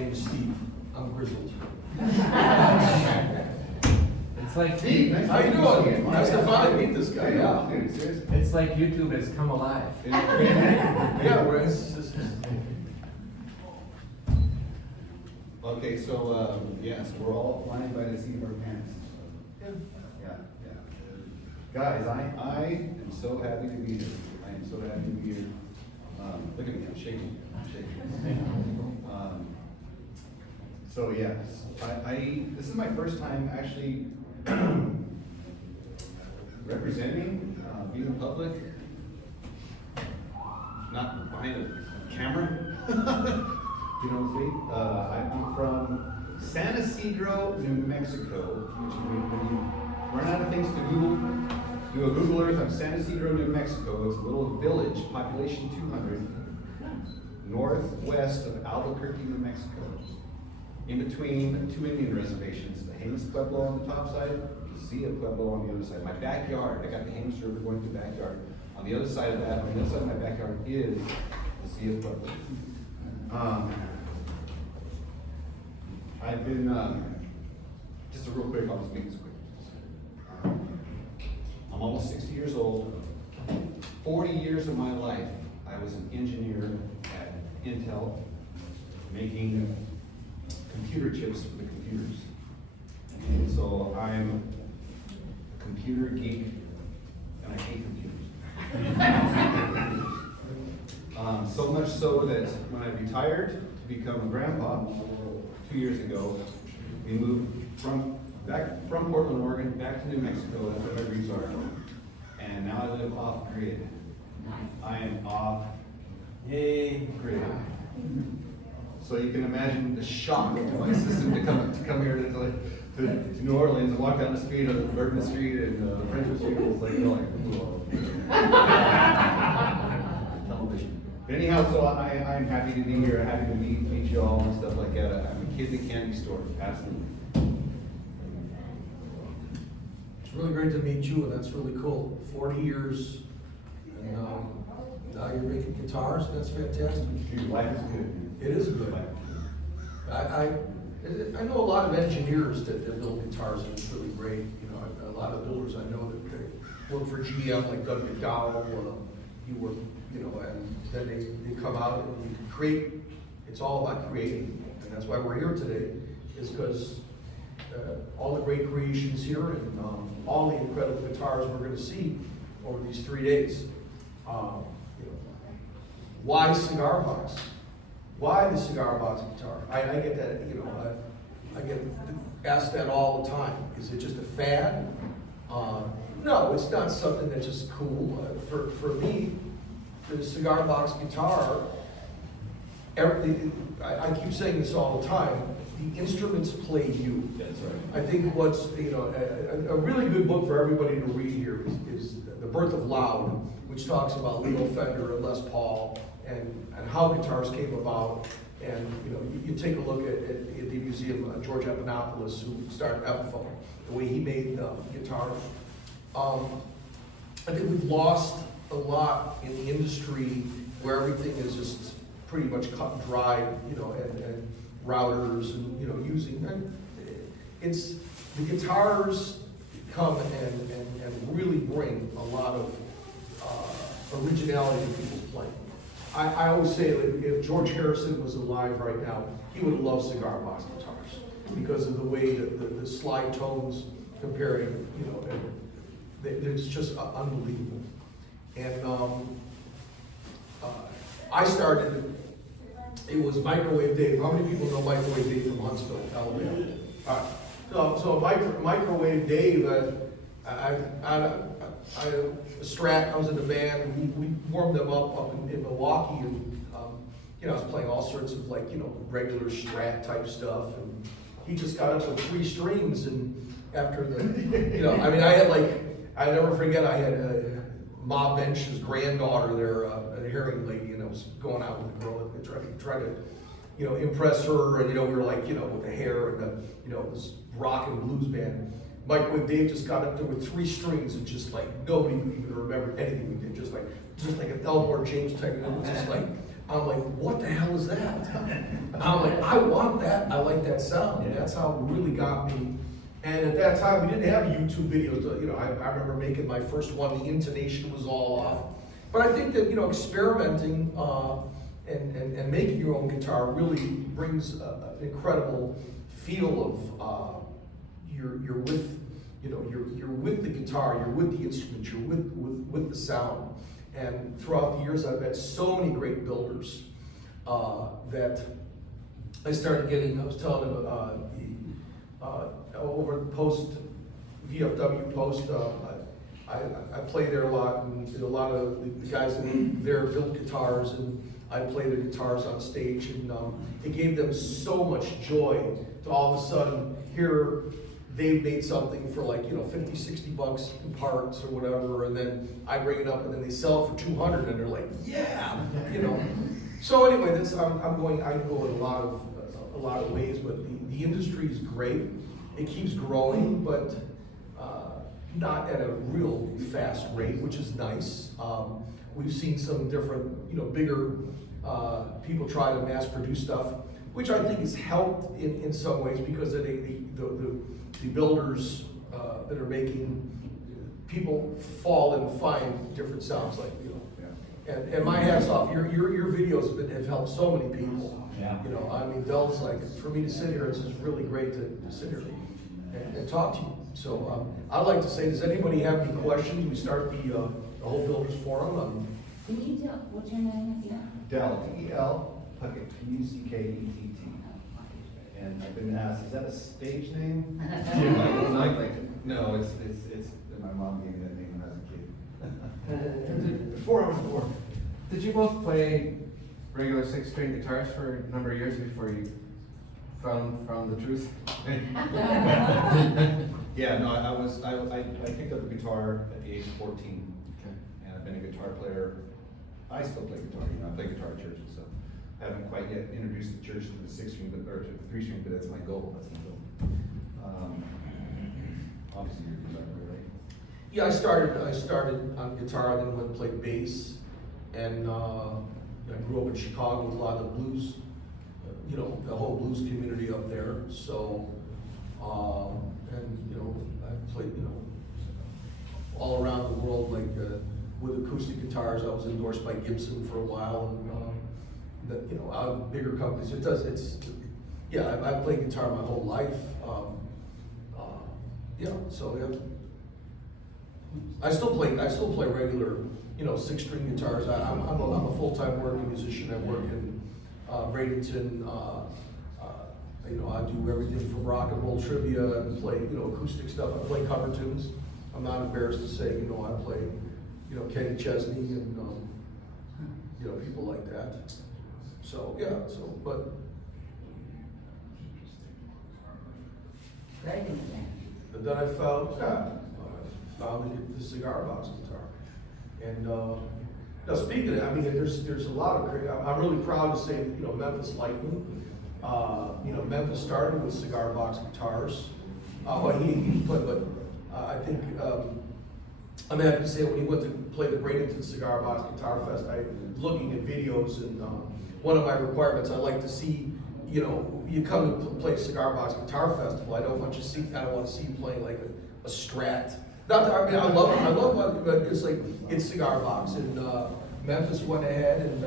name is Steve. I'm grizzled. It's like Steve, nice How you doing? Nice to finally meet this guy. Yeah. Dude, seriously. it's like YouTube has come alive. Yeah, we're Okay, so, yes, we're all flying by the seat of our pants. Yeah. Guys, I am so happy to be here. I am so happy to be here. Look at me, I'm shaking. So yes, this is my first time actually representing, being in public, not behind a camera. You know what I'm saying? I'm from San Isidro, New Mexico, which when you run out of things to Google, do a Google Earth on San Isidro, New Mexico. It's a little village, population 200, northwest of Albuquerque, New Mexico. In between two Indian reservations, the Haines Pueblo on the top side, the Sia Pueblo on the other side. My backyard, I got the Haines River going through the backyard. On the other side of that, on the other side of my backyard is the Sia Pueblo. I've been, just a real quick, I'll just make this quick. I'm almost 60 years old. 40 years of my life, I was an engineer at Intel, making computer chips for the computers. And so I'm a computer geek, and I hate computers. So much so that when I retired to become a grandpa 2 years ago, we moved from Portland, Oregon, back to New Mexico. That's where my roots are. And now I live off grid. I am off grid. So you can imagine the shock to my system to come here to New Orleans and walk down the street of Bourbon Street and Frenchman Street. It was like, whoa. Television. But anyhow, so I'm happy to be here, happy to meet you all and stuff like that. I'm a kid in the candy store, absolutely. It's really great to meet you, and that's really cool. 40 years, and now you're making guitars. That's fantastic. Dude, life is good. It is good. I know a lot of engineers that build guitars, and it's really great. You know, a lot of builders I know that they work for GM, like Doug McDowell. He worked, you know, and then they come out and you can create. It's all about creating, and that's why we're here today, is because all the great creations here and all the incredible guitars we're going to see over these 3 days. You know, why Cigar Box? Why the Cigar Box guitar? I get that, you know, I get asked that all the time. Is it just a fad? No, it's not something that's just cool. For me, the Cigar Box guitar, I keep saying this all the time, the instruments play you. That's right. I think what's, you know, a really good book for everybody to read here is The Birth of Loud, which talks about Leo Fender and Les Paul and how guitars came about. And, you know, you take a look at the museum, George Epagnopoulos, who started Epiphone, the way he made guitars. I think we've lost a lot in the industry where everything is just pretty much cut and dried, you know, and routers and, you know, using, and it's, the guitars come and really bring a lot of originality to people's playing. I always say that if George Harrison was alive right now, he would love Cigar Box guitars because of the way that the slide tones comparing, you know, and it's just unbelievable. And I started, it was Microwave Dave. How many people know Microwave Dave from Huntsville, Alabama? All right. So Microwave Dave, I was in a band. We warmed them up in Milwaukee, and you know, I was playing all sorts of, like, you know, regular Strat type stuff, and he just got up with 3 strings, and after the, you know, I mean, I had, like, I never forget, I had Ma Bench's granddaughter there, a herring lady, and I was going out with a girl and try to, you know, impress her, and, you know, we were like, you know, with the hair and the, you know, this rock and blues band. Microwave Dave just got up there with 3 strings, and just like nobody could even remember anything we did, just like an Elmore James type, and it was just like I'm like, what the hell is that? I'm like, I want that, I like that sound, and that's how it really got me. And at that time, we didn't have YouTube videos, you know, I remember making my first one, the intonation was all off. But I think that, you know, experimenting and making your own guitar really brings an incredible feel of you're with, you know, you're with the guitar, you're with the instrument, you're with the sound. And throughout the years, I've met so many great builders that I started getting. I was telling them over the post VFW post. I play there a lot, and a lot of the guys there built guitars, and I play their guitars on stage, and it gave them so much joy to all of a sudden hear they've made something for like, you know, 50, 60 bucks in parts or whatever, and then I bring it up and then they sell it for 200 and they're like, yeah, you know. So anyway, I go in a lot of ways, but the industry is great. It keeps growing, but not at a real fast rate, which is nice. We've seen some different, you know, bigger people try to mass produce stuff, which I think has helped in some ways, because the builders that are making, people fall and find different sounds, like, you know. And my hat's off, your videos have helped so many people. Yeah. You know, I mean, Del's like, for me to sit here, it's just really great to sit here and talk to you. So I'd like to say, does anybody have any questions? We start the whole Builders Forum. Can you tell, what's your name again? Del, D-E-L, Puckett, P-U-C-K-E-T-T. And I've been asked, is that a stage name? No, it's, my mom gave me that name when I was a kid. Before I was born. Did you both play regular 6-string guitars for a number of years before you found the truth? Yeah, no, I picked up a guitar at the age of 14. Okay. And I've been a guitar player. I still play guitar, you know, I play guitar at church and stuff. I haven't quite yet introduced the church to the 6-string, or to the 3-string, but that's my goal, Obviously you're a guitar player, right? Yeah, I started on guitar, then went and played bass, and I grew up in Chicago with a lot of the blues, you know, the whole blues community up there. So, and you know, I played, you know, all around the world, like with acoustic guitars. I was endorsed by Gibson for a while, and you know, bigger companies. Yeah, I've played guitar my whole life. Yeah, so yeah. I still play regular, you know, 6-string guitars. I'm a full-time working musician. I work in Bradenton. You know, I do everything from rock and roll trivia and play, you know, acoustic stuff. I play cover tunes. I'm not embarrassed to say, you know, I play, you know, Kenny Chesney and you know, people like that. So yeah, but Very good name. then I found the cigar box guitar. And now speaking of, I mean, there's a lot of great. I'm really proud to say that, you know, Memphis Lightning. You know, Memphis started with cigar box guitars. Well, he played, but I think I'm happy to say when he went to play the Bradenton Cigar Box Guitar Fest, I looking at videos, and one of my requirements, I like to see, you know, you come to play Cigar Box Guitar Festival. I don't want to see you playing like a Strat. Not that, I mean, I love it, but it's like, it's Cigar Box. And Memphis went ahead and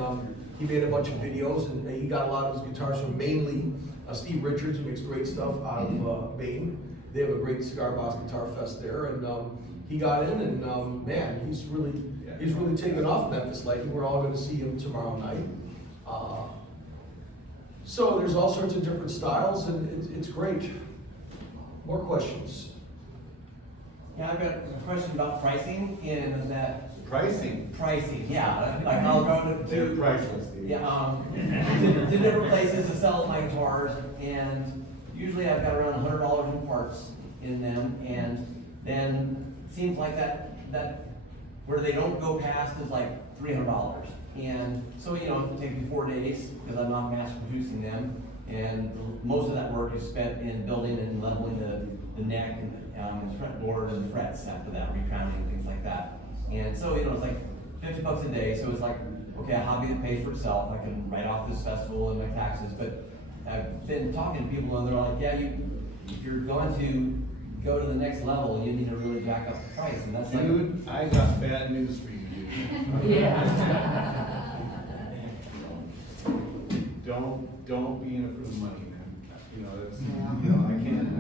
he made a bunch of videos, and he got a lot of his guitars from mainly Steve Richards, who makes great stuff out of Maine. They have a great Cigar Box Guitar Fest there, and he got in, and man, he's really taken off Memphis Lightning. We're all going to see him tomorrow night. So there's all sorts of different styles, and it's great. More questions? Yeah, I've got a question about pricing in that. Pricing, Yeah, like I'll go to. They're priceless, dude. Yeah, to different places to sell my guitars, and usually I've got around $100 in parts in them, and then it seems like that where they don't go past is like $300. And so, you know, it takes me 4 days because I'm not mass producing them, and most of that work is spent in building and leveling the neck and the fretboard and the frets after that, recrowning and things like that. And so, you know, it's like $50 a day, so it's like okay, a hobby that pays for itself, I can write off this festival and my taxes, but I've been talking to people and they're like, yeah, if you're going to go to the next level, you need to really jack up the price, and that's like. Dude, I got bad news for you, dude. Yeah. Don't be in it for the money, man. You know, that's, you know, I can't.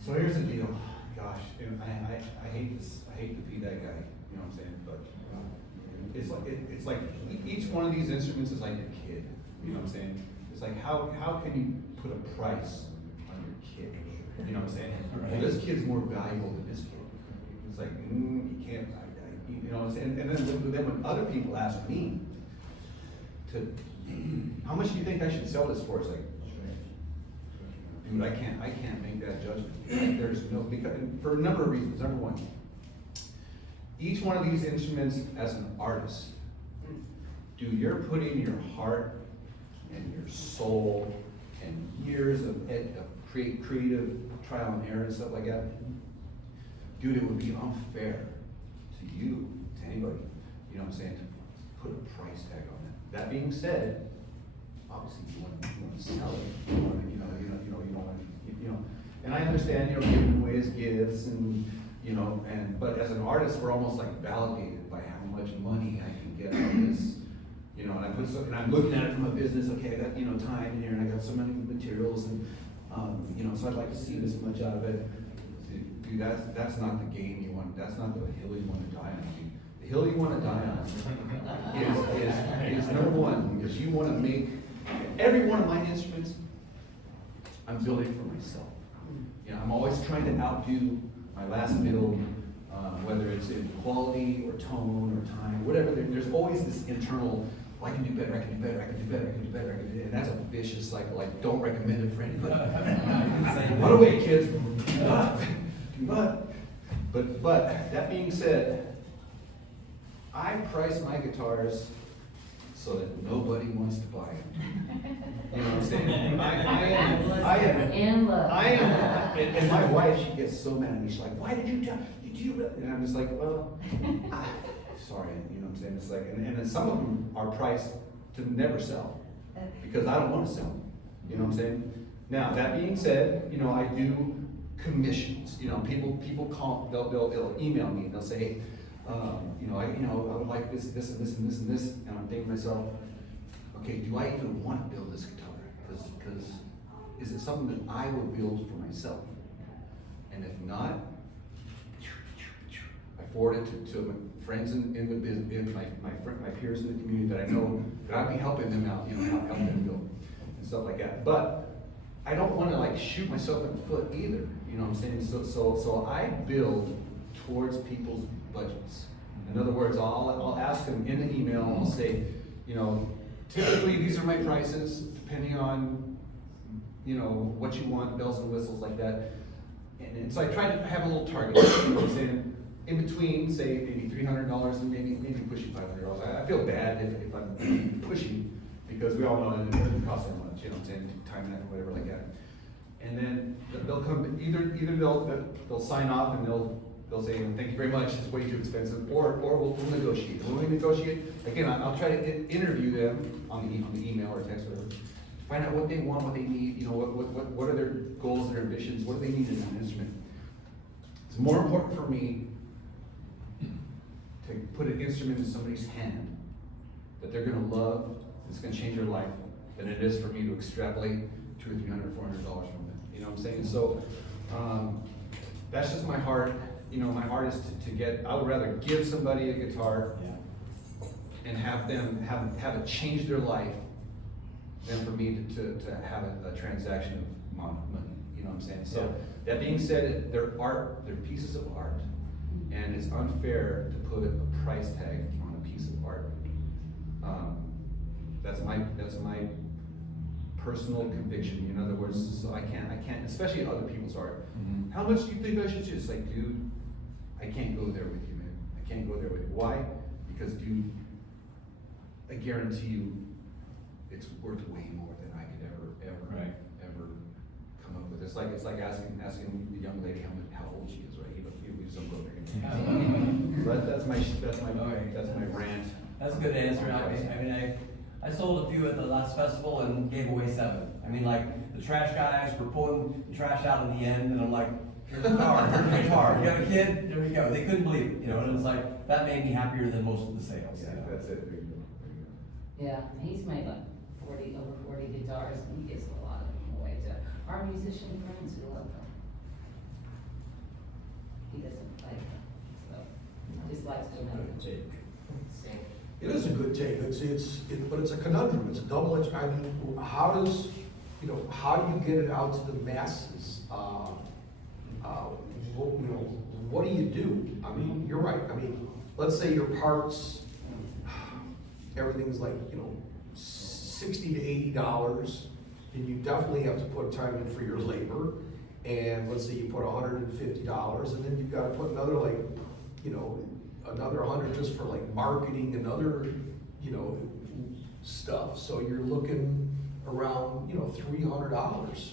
So here's the deal, gosh, and I hate this, I hate to be that guy, you know what I'm saying, but it's like each one of these instruments is like a kid, you know what I'm saying? It's like, how can you put a price on your kid, you know what I'm saying? Well, this kid's more valuable than this kid. It's like, you can't, you know what I'm saying? And then when other people ask me how much do you think I should sell this for? It's like, dude, I can't make that judgment. There's no, because, for a number of reasons. Number one, each one of these instruments as an artist, dude, you're putting your heart and your soul and years of creative trial and error and stuff like that. Dude, it would be unfair to you, to anybody, you know what I'm saying, to put a price tag on that. That being said, obviously you want to sell it, you want to, you don't want to, and I understand, giving away as gifts and, but as an artist, we're almost like validated by how much money I can get out of this, and I'm looking at it from a business, okay, I got, time in here and I got so many materials and, so I'd like to see this much out of it. Dude, that's not the game you want, that's not the hill you want to die on, dude. The hill you want to die on is number one, because you want to make every one of my instruments, I'm building for myself. I'm always trying to outdo my last build, whether it's in quality or tone or time, whatever. There's always this internal, I can do better, I can do better, I can do better, I can do better, I can do, and that's a vicious cycle. Like, don't recommend it for anybody. Run away, kids. Do not. But that being said, I price my guitars so that nobody wants to buy them. You know what I'm saying? I am, and my wife, she gets so mad at me. She's like, why did you do? And I'm just like, well, sorry, you know what I'm saying? It's like, and then some of them are priced to never sell because I don't want to sell them. You know what I'm saying? Now, that being said, I do commissions. People call, they'll email me and they'll say, hey, I would like this, and this, and this, and this, and this, and I'm thinking to myself, okay, do I even want to build this guitar? Because is it something that I would build for myself? And if not, I forward it to my friends in the business, my peers in the community that I know that I'd be helping them out, help them build and stuff like that. But I don't want to shoot myself in the foot either. You know what I'm saying? So I build towards people's budgets. In other words, I'll ask them in an email, I'll say, typically these are my prices, depending on, what you want, bells and whistles like that. And so I try to have a little target, you know what I'm saying? In between, say, maybe $300 and maybe pushing $500. I feel bad if I'm pushing, because we all know that it doesn't cost that much, you know what I'm saying, time and effort, whatever like that. And then they'll come, either they'll sign off and they'll say, thank you very much, it's way too expensive, or we'll negotiate. When we negotiate, again, I'll try to interview them on the email or text, whatever, to find out what they want, what they need, what are their goals, their ambitions, what do they need in an instrument. It's more important for me to put an instrument in somebody's hand that they're gonna love, it's gonna change their life, than it is for me to extrapolate $200 or $300, $400 from them. You know what I'm saying? So, that's just my heart. My heart is to get, I would rather give somebody a guitar and have them have it change their life than for me to have a transaction of money. You know what I'm saying? So that being said, they're pieces of art, and it's unfair to put a price tag on a piece of art. That's my personal conviction. In other words, so I can't, especially other people's art. Mm-hmm. How much do you think I should just dude? I can't go there with you, man. I can't go there with you. Why? Because, dude, I guarantee you, it's worth way more than I could ever come up with. It's like asking the young lady how old she is, right? We just don't go there. But that's my rant. That's a good answer. I sold a few at the last festival and gave away 7. I mean, like, the trash guys were pulling the trash out in the end, and I'm like, here's the car, here's the car. You have a kid? There we go. They couldn't believe it, you know, and it's like, that made me happier than most of the sales. Yeah, you know? that's it. There you go. Yeah, he's made like over 40 guitars, and he gives a lot of them away to our musician friends who love them. He doesn't play them, so, just likes to know them. Sing. It is a good tape, but it's a conundrum, it's a double-edged, I mean, how do you get it out to the masses? What do you do? I mean, you're right, I mean, let's say your parts, everything's like, $60 to $80, then you definitely have to put time in for your labor, and let's say you put $150, and then you've gotta put another another 100 just for like marketing and other, stuff. So you're looking around, $300.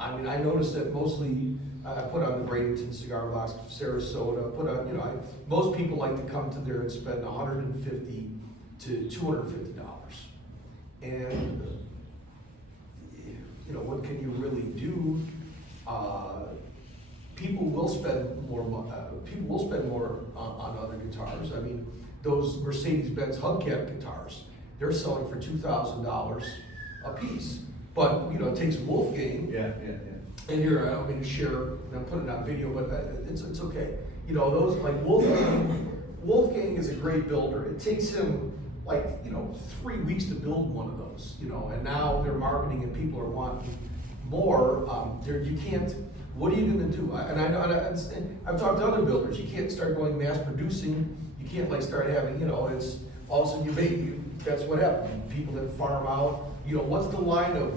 I mean, I noticed that mostly, I put on the Bradenton Cigar Box, Sarasota, most people like to come to there and spend $150 to $250. And, what can you really do? People will spend more on other guitars. I mean, those Mercedes-Benz hubcap guitars, they're selling for $2,000 a piece. But, it takes Wolfgang. Yeah. And here, I don't mean to share, I'm putting out video, but it's okay. Those, like Wolfgang is a great builder. It takes him like, 3 weeks to build one of those, and now they're marketing and people are wanting more. You can't, what are you gonna do? I've talked to other builders, you can't start going mass producing, you can't like start having, it's, all of a sudden that's what happened. People that farm out, what's the line of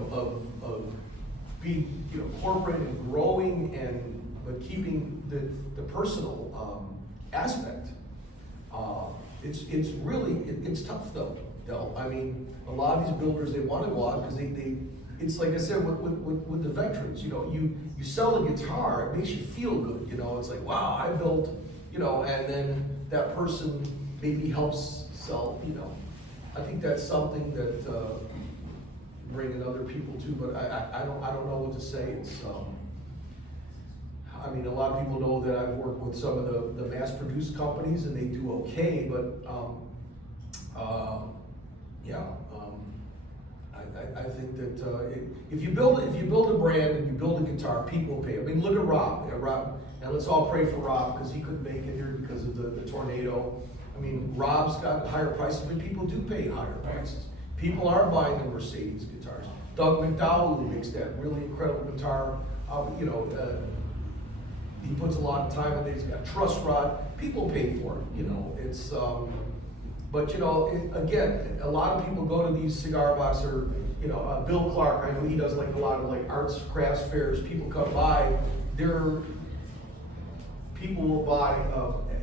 being, corporate and growing but keeping the personal aspect. It's really, it's tough though, Del. I mean, a lot of these builders, they wanna go out because it's like I said with the veterans, you sell a guitar, it makes you feel good, it's like, wow, I built, and then that person maybe helps sell, I think that's something that, bringing other people to, but I don't know what to say. It's, I mean, a lot of people know that I've worked with some of the mass-produced companies and they do okay, but, I think that, if you build a brand and you build a guitar, people will pay. I mean, look at Rob, and let's all pray for Rob, because he couldn't make it here because of the tornado. I mean, Rob's got higher prices, but people do pay higher prices. People are buying the Mercedes guitars. Doug McDowell, who makes that really incredible guitar, he puts a lot of time in it. He's got truss rod. People pay for it, It's, but again, a lot of people go to these cigar box or, Bill Clark, I know he does like a lot of like arts, crafts fairs. People come by, people will buy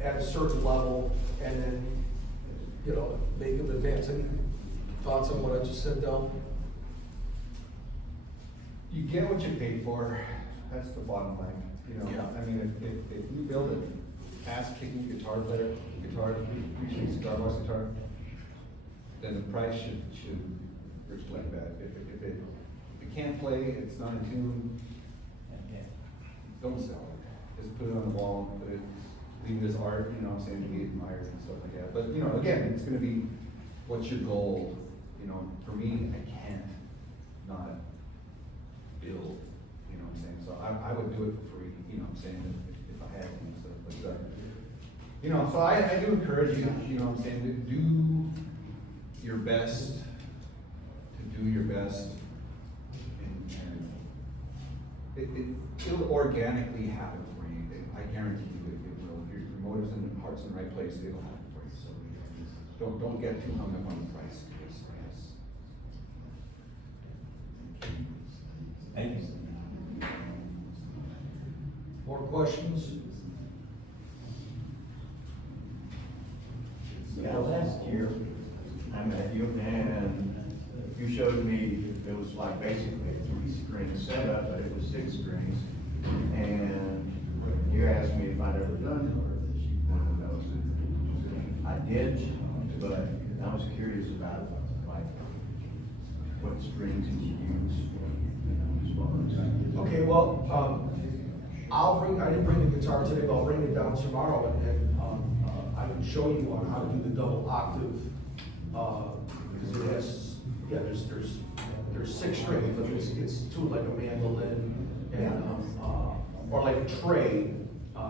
at a certain level and then, make them advance. Any thoughts on what I just said, Del? You get what you pay for, that's the bottom line, Yeah. I mean, if you build an ass-kicking guitar player, usually cigar box guitar, then the price should reflect that. If it can't play, it's not in tune, don't sell it. Just put it on the wall, leave it as art, to be admired and stuff like that. But, again, it's gonna be, what's your goal? For me, I can't not build, so I would do it for free, if I had to, but, so I do encourage you, to do your best, and it'll organically happen for you, I guarantee you it will. If your motives and heart's in the right place, it'll happen for you, so don't get too hung up on the price, because, Thank you. More questions? Yeah, last year, I met you and you showed me, it was like basically a 3-string setup, but it was 6 strings. And you asked me if I'd ever done one of those. I did, but about like what strings you use, as far as. Okay, well, I didn't bring the guitar today, but I'll bring it down tomorrow and I can show you on how to do the double octave. Because it has, yeah, there's 6 strings, but it's two like a mandolin and, or like a tray. I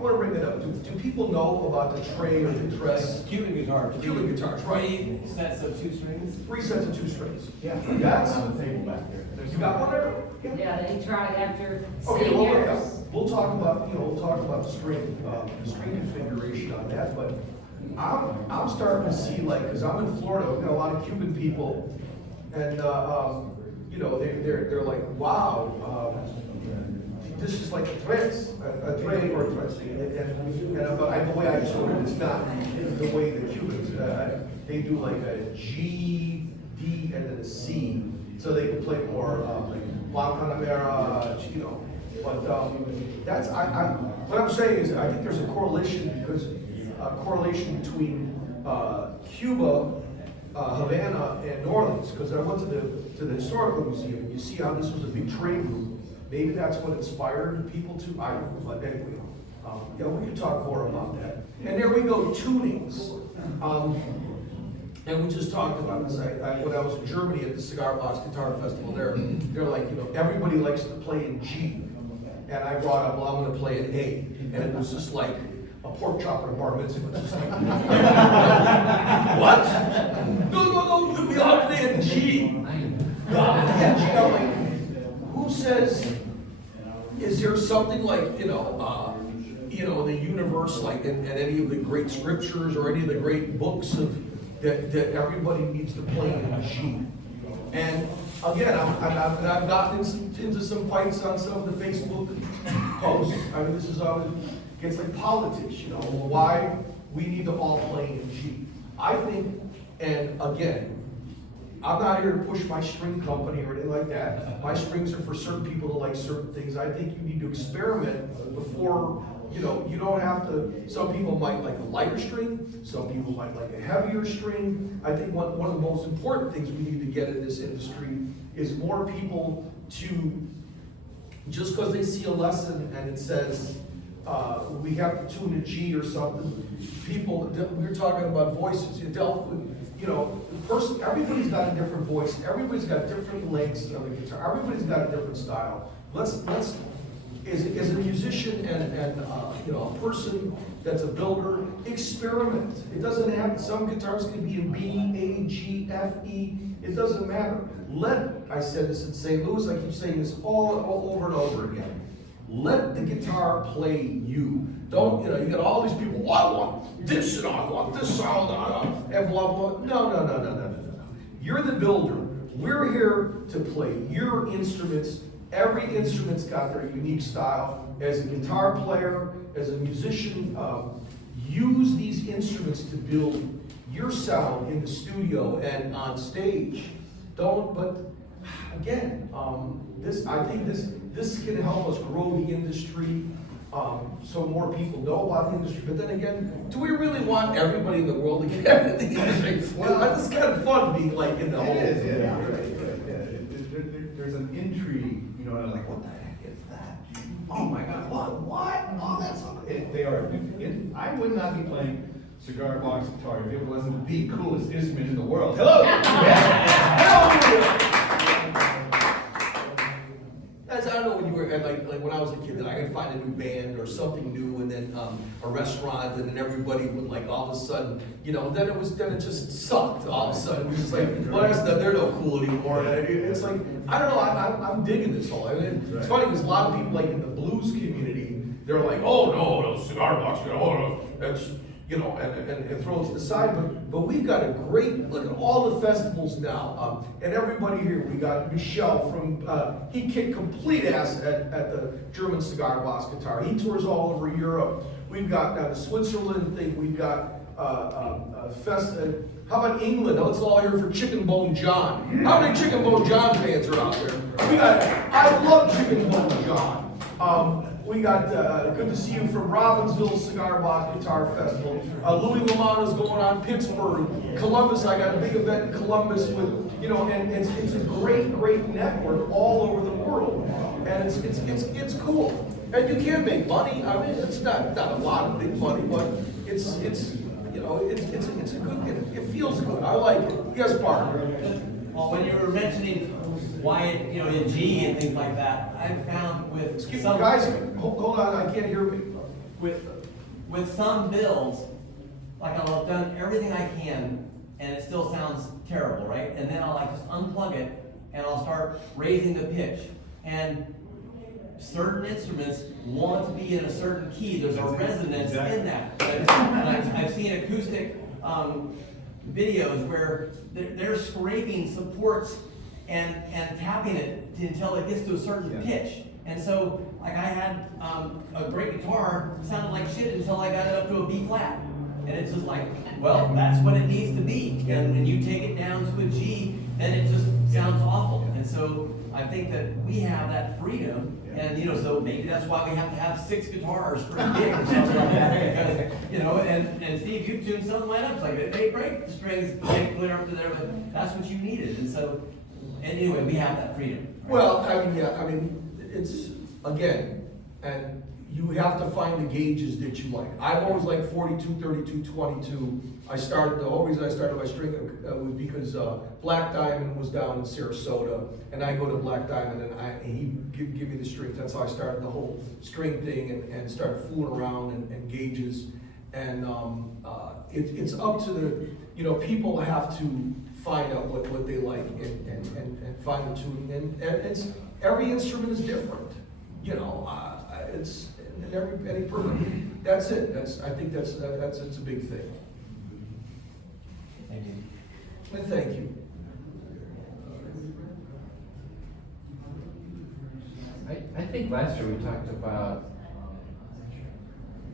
want to bring that up. Do people know about the tray or the tress? Cuban guitar. Cuban guitars, right? 3 sets of 2 strings. 3 sets of 2 strings. Yeah, That's, on the table back there. you got one there? Yeah, they tried after Okay, seeing well, yours. we'll talk about, we'll talk about the string configuration on that, but I'm starting to see like, cause I'm in Florida, we've got a lot of Cuban people, and, they're like, wow, this is like a tres or a tres, and but the way I told it, it's not the way the Cubans, they do like a G, D, and then a C, so they can play more, like La Panamera, but, that's, what I'm saying is, I think there's a correlation, because, correlation between, Cuba, Havana, and New Orleans, because I went to the historical museum, and you see how this was a big trade route. Maybe that's what inspired people to, I don't know, but anyway, yeah, we can talk more about that. And there we go, tunings. And we just talked about this, when I was in Germany at the Cigar Box Guitar Festival there, they're like, everybody likes to play in G. And I brought up, well, I'm gonna play in A. And it was just like a pork chop and a bar mitzvah. It's just like, what? No, we all play in G. Yeah, G, I'm like, who says, is there something like, in the universe, like in any of the great scriptures or any of the great books that everybody needs to play in G? And again, I've gotten into some fights on some of the Facebook posts. I mean, this is always, it's like politics, why we need to all play in G. I think, and again, I'm not here to push my string company or anything like that. My strings are for certain people that like certain things. I think you need to experiment before, you don't have to, some people might like a lighter string, some people might like a heavier string. I think one of the most important things we need to get in this industry is more people to, just because they see a lesson and it says, we have to tune a G or something, people, we were talking about voices, everybody's got a different voice, everybody's got different lengths of the guitar, everybody's got a different style. Let's as a musician and a person that's a builder, experiment. It doesn't have, some guitars can be in B, A, G, F, E, it doesn't matter. I said this in St. Louis, I keep saying this all over and over again. Let the guitar play you. Don't, you got all these people, I want this and I want this sound, and blah, blah. No. You're the builder. We're here to play your instruments. Every instrument's got their unique style. As a guitar player, as a musician, use these instruments to build your sound in the studio and on stage. But again, I think this can help us grow the industry, so more people know about the industry. But then again, do we really want everybody in the world to get into the industry? Well, it's kind of fun being like in the whole. It is, yeah. There's an intrigue, and I'm like, what the heck is that? Oh my God, what? Oh, that's they are. I would not be playing cigar box guitar if it wasn't the coolest instrument in the world. Hello. As I don't know when you were like when I was a kid, that I could find a new band or something new, and then a restaurant, and then everybody would like all of a sudden, then it just sucked. All of a sudden, it was just like, well, they're no cool anymore. And it's like, I don't know, I'm digging this whole. I mean, it's funny because a lot of people like in the blues community, they're like, oh no, cigar box, that's. And throw it to the side, but we've got a great, look at all the festivals now, and everybody here, we got Michel from, he kicked complete ass at the German Cigar Box Guitar, he tours all over Europe, we've got the Switzerland thing, we've got how about England? Let's all here for Chicken Bone John. How many Chicken Bone John fans are out there? I love Chicken Bone John. We got, good to see you from Robbinsville Cigar Box Guitar Festival. Louis Lamont is going on, Pittsburgh, Columbus. I got a big event in Columbus with, you know, and it's a great network all over the world. And it's cool. And you can make money. I mean, it's not a lot of big money, but it's you know, it's a good, it feels good. I like it. Yes, Bart? Well, when you were mentioning why, you know, in G and things like that, I've found with Excuse me, some. guys, hold on, I can't hear me. With some builds, like I'll have done everything I can, and it still sounds terrible, right? And then I'll like just unplug it, and I'll start raising the pitch. And certain instruments want to be in a certain key, there's a resonance in that. And I've seen acoustic videos where they're scraping supports and tapping it until it gets to a certain pitch. And so, like I had a great guitar, sounded like shit until I got it up to a B flat. And it's just like, well, that's what it needs to be. And when you take it down to a G, then it just sounds awful. And so I think that we have that freedom, and you know, so maybe that's why we have to have 6 guitars for a gig or something like that. Because, you know, and Steve, you tuned something right up, it's like, hey, great, the strings can't clear up to there, but that's what you needed. And so, anyway, we have that freedom. Well, I mean, yeah, I mean, it's, again, and you have to find the gauges that you like. I've always liked 42, 32, 22. The whole reason I started my string was because Black Diamond was down in Sarasota, and I go to Black Diamond, and he give me the strings. That's how I started the whole string thing, and started fooling around and gauges. And it's up to the, you know, people have to find out what they like and find the tuning. And it's, every instrument is different, you know. It's any person. That's it. I think that's a big thing. Thank you. And thank you. I think last year we talked about,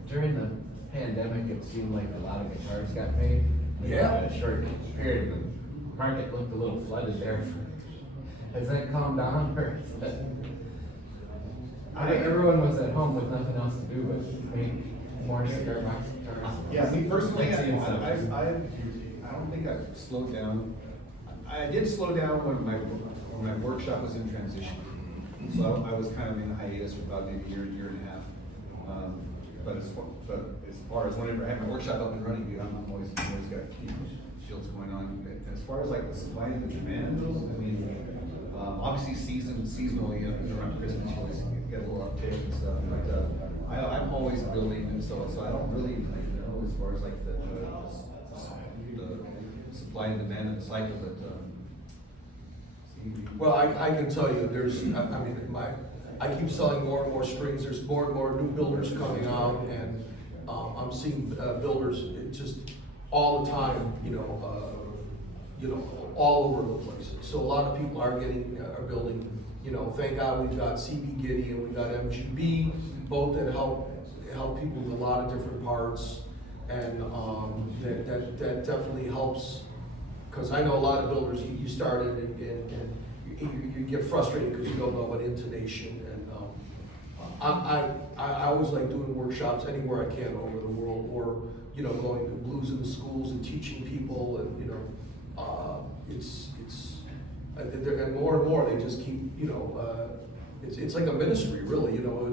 during the pandemic, it seemed like a lot of guitars got made. Yeah. In a short period, the market looked a little flooded there. Has that calmed down, or is that? Everyone was at home with nothing else to do but make more cigar box guitars. Yeah, me personally, Like I seeing stuff. don't think I've slowed down. I did slow down when my workshop was in transition. So I was kind of in hiatus for about maybe a year and a half. But as far as whenever I have my workshop up and running, dude, I'm always got shields going on. As far as like the supply and the demand goes, I mean, obviously seasonally around Christmas, you always get a little uptick and stuff. But I'm always building, and so I don't really know as far as like the supply and demand and the cycle that. Well, I can tell you, I keep selling more and more strings. There's more and more new builders coming out, and I'm seeing builders just all the time, you know, all over the place. So a lot of people are building. You know, thank God we've got CB Giddy and we've got MGB, both that help people with a lot of different parts, and that definitely helps. Because I know a lot of builders, you started and you get frustrated because you don't know what intonation. And I always like doing workshops anywhere I can over the world, or you know, going to blues in the schools and teaching people, and you know, and more and more they just keep, you know, it's like a ministry really. You know,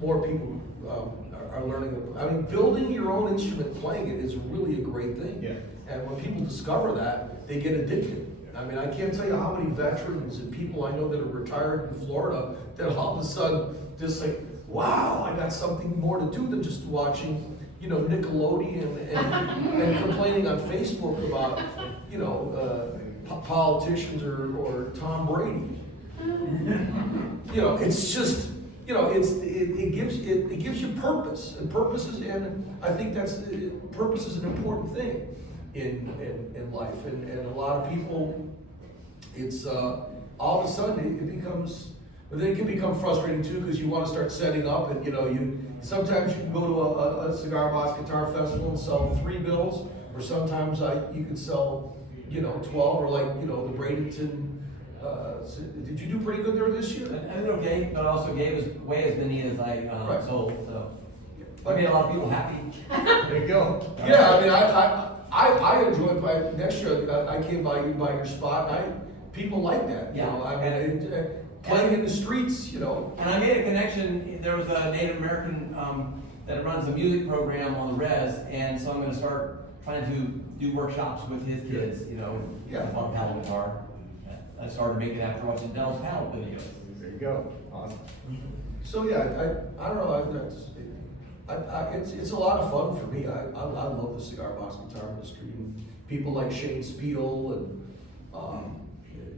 more people are learning. I mean, building your own instrument, playing it is really a great thing. Yeah. And when people discover that, they get addicted. I mean, I can't tell you how many veterans and people I know that are retired in Florida that all of a sudden just like, wow, I got something more to do than just watching, you know, Nickelodeon and complaining on Facebook about, you know, politicians or Tom Brady. You know, it's just, you know, it gives you purpose, and I think purpose is an important thing in life, and a lot of people, it's all of a sudden it becomes, but then it can become frustrating too, because you want to start setting up, and you know, sometimes you can go to a Cigar Box Guitar Festival and sell 3 bills, or sometimes you can sell, you know, 12, or like, you know, the Bradenton So did you do pretty good there this year? I did okay, but I also gave as way as many as I Right. sold, so. I made a lot of people happy. There you go. Yeah, I mean, I enjoyed, next year, I came by, you buy your spot, people like that, you know, I mean, playing in the streets, you know. And I made a connection, there was a Native American, that runs a music program on the res, and so I'm gonna start trying to do workshops with his kids, you know, Yeah. on paddle guitar. I started making it after watching Dell's paddle videos. There you go. Awesome. So, yeah, I don't know, it's a lot of fun for me, I love the cigar box guitar industry, and people like Shane Spiel and,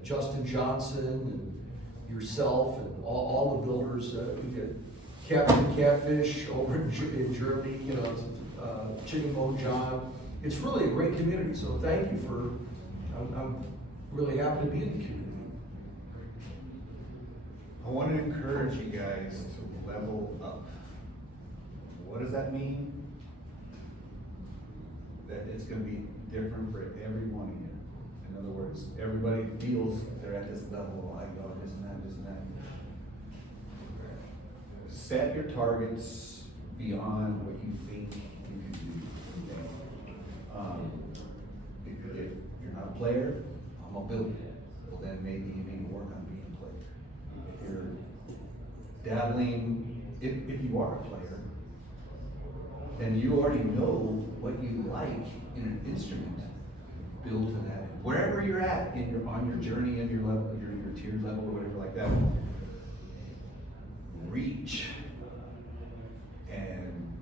Justin Johnson and yourself and all the builders, we get Captain Catfish over in Germany, you know, Chicken Bone John. It's really a great community, so thank you for, I'm really happy to be in the community. I want to encourage you guys to level up. What does that mean? That it's gonna be different for every one of you. In other words, everybody feels they're at this level, I go this and that, this and that. Set your targets beyond what you think you can do. If you're not a player, I'm a builder. Well, then maybe you need to work on being a player. If you're dabbling, if you are a player, then you already know what you like in an instrument. Build to that. Wherever you're at on your journey and your level, your tiered level or whatever like that, reach and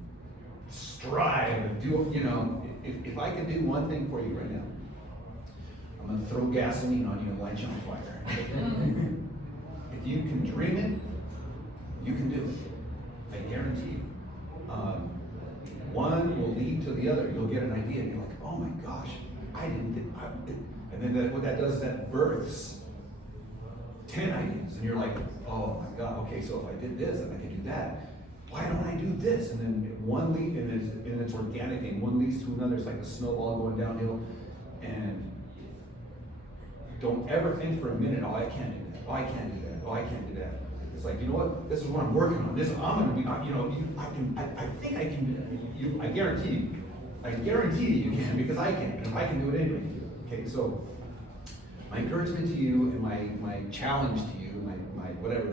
strive and do, you know, if I can do one thing for you right now, I'm gonna throw gasoline on you and light you on fire. If you can dream it, you can do it. I guarantee you. One will lead to the other. You'll get an idea and you're like, oh my gosh, and then what that does is that births 10 ideas. And you're like, oh my God, okay, so if I did this and I can do that, why don't I do this? And then one lead, and it's organic, and one leads to another. It's like a snowball going downhill. And don't ever think for a minute, oh, I can't do that. Oh, I can't do that. Oh, I can't do that. It's like, you know what? This is what I'm working on. I'm gonna be, you know, I think I can do that. I guarantee you can, because I can, and I can do it anyway. Okay, so my encouragement to you and my challenge to you, my whatever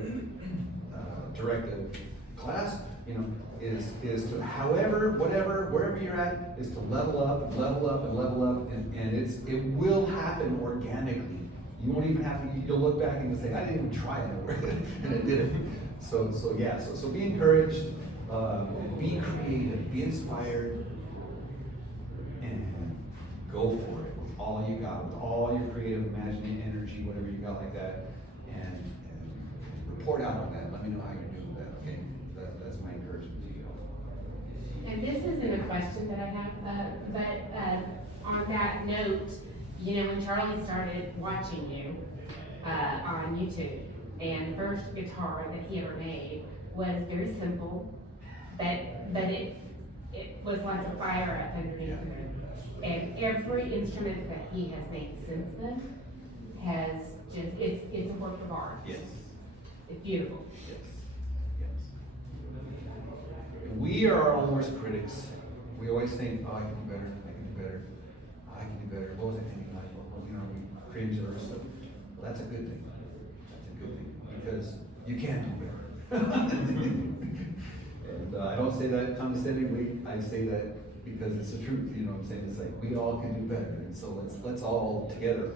directive class, you know, is to however, whatever, wherever you're at, is to level up and level up and level up, and it will happen organically. You won't even have to, you'll look back and you'll say, I didn't even try it, and it did it. So be encouraged, be creative, be inspired, and go for it with all you got, with all your creative imagining energy, whatever you got like that, and report out on that. Let me know how you're doing with that, okay? That's my encouragement to you. And this isn't a question that I have, but on that note, you know, when Charlie started watching you on YouTube, and the first guitar that he ever made was very simple, but it was like a fire up underneath him. And every instrument that he has made since then has just, it's a work of art. Yes. It's beautiful. Yes. We are our own worst critics. We always think, oh, I can do better, I can do better, I can do better. What was I thinking? Like, you know, we cringe or stuff. Well, that's a good thing. That's a good thing, because you can do better. And I don't say that condescendingly. I say that because it's the truth. You know what I'm saying? It's like we all can do better, and so let's all together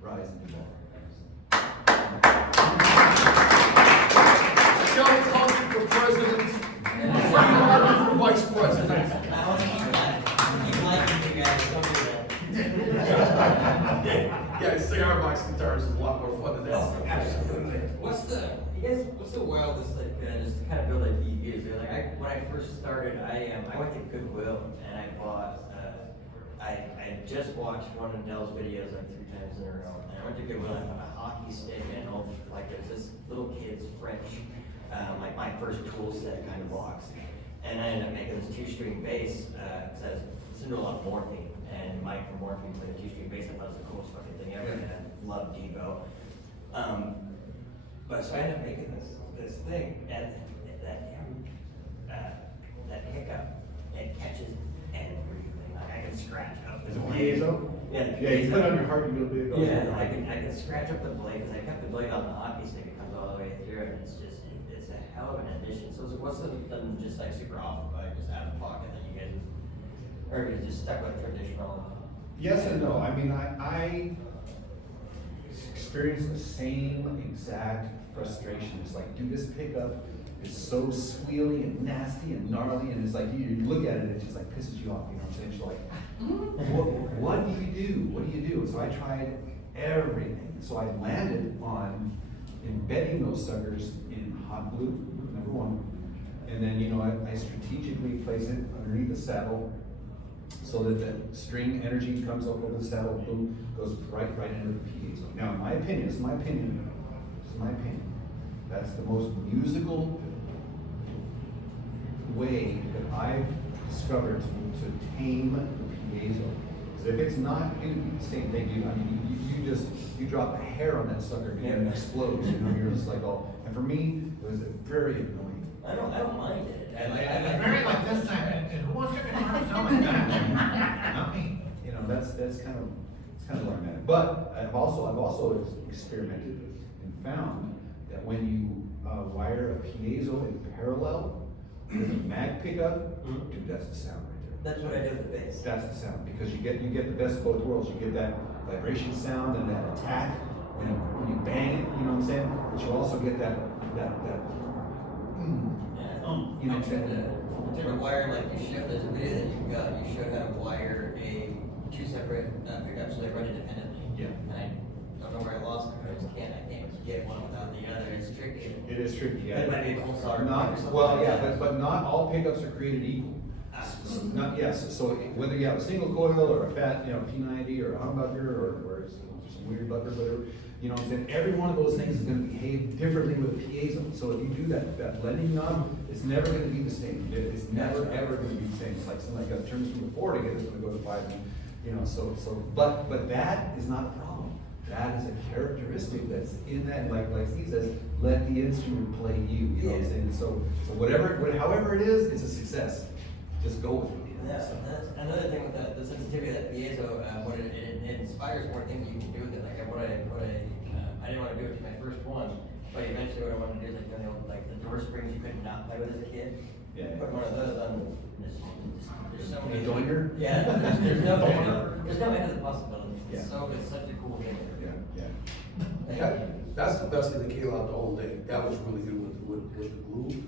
rise and do better. Shelley Humphrey for president, Frank Harvey for vice president. I want to keep liking you guys, don't do that. Yeah, cigar box guitars is a lot more fun than that Oh, stuff. absolutely. What's the wildest, like, just to kind of build ideas there? Like, when I first started, I went to Goodwill and I bought, I just watched one of Dell's videos like 3 times in a row. And I went to Goodwill and I bought a hockey stick and an old, like, there's this little kid's French, like my first tool set kind of box. And I ended up making this 2-string bass, because I was listening to a lot of Morphine, and Mike from Morphine played a 2-string bass. I thought it was the coolest fucking thing ever, and I loved Devo. But so I ended up making this thing, and that hiccup, it catches everything. Like I can scratch up the Is it blade. piezo? Yeah, the Yeah, you put it on piezo. your heart, you go big. Yeah, I can scratch up the blade, because I kept the blade on the hockey stick, it comes all the way through, and it's just, it's a hell of an addition. So what's the, just like super off, like just out of pocket that you get, or you're just stuck with traditional? Yes and no. I mean, I experienced the same exact frustration. It's like, dude, this pickup is so squealy and nasty and gnarly, and it's like, you look at it and it just like pisses you off, you know what I'm saying? It's like, what do you do? What do you do? So I tried everything. So I landed on embedding those suckers in hot glue, number one. And then, you know, I strategically place it underneath the saddle so that the string energy comes up over the saddle, boom, goes right into the piezo. Now, in my opinion, this is my opinion, that's the most musical way that I've discovered to tame the piezo. Because if it's not, dude, same thing, dude. I mean, you drop a hair on that sucker, dude, and it explodes. You know, you're just like, oh. And for me, it was very annoying. I don't mind it. It's very like this time, and who wants to guitar sell like that? Not me. You know, that's kind of where I'm at. But I've also experimented and found that when you wire a piezo in parallel with a mag pickup, dude, that's the sound right there. That's what I did with the bass. That's the sound, because you get the best of both worlds. You get that vibration sound and that attack when you bang it, you know what I'm saying? But you also get that you know what I'm saying? To wire like you showed, there's a video that you showed how to wire two separate pickups so they run independently. Yeah. And I don't know where I lost it, but I just can't get one without the other, it's tricky. It is tricky, yeah. It might be a cold start. Not, well, yeah, but not all pickups are created equal. Not, yes, so whether you have a single coil or a fat, you know, P90 or a humbucker or some weird bucker, whatever, you know what I'm saying? Every one of those things is gonna behave differently with a piezo. So if you do that blending knob, it's never gonna be the same. It's never, ever gonna be the same. It's like something like a turns from a 4 to get it's gonna go to 5, you know, but that is not a problem. That is a characteristic that's in that, like Steve says, let the instrument play you, you know what I'm saying? So however it is, it's a success. Just go with it. Yeah, that's another thing with the sensitivity of that piezo, what it inspires more things you can do with it. Like I didn't want to do it to my first one, but eventually what I wanted to do is like the door springs you could not play with as a kid. Yeah. Put one of those on. There's so many. Doinger? Yeah, there's no end to the possibilities. Yeah. It's such a cool thing. Yeah. That's the best thing that came out the whole day. That was really good with the glue.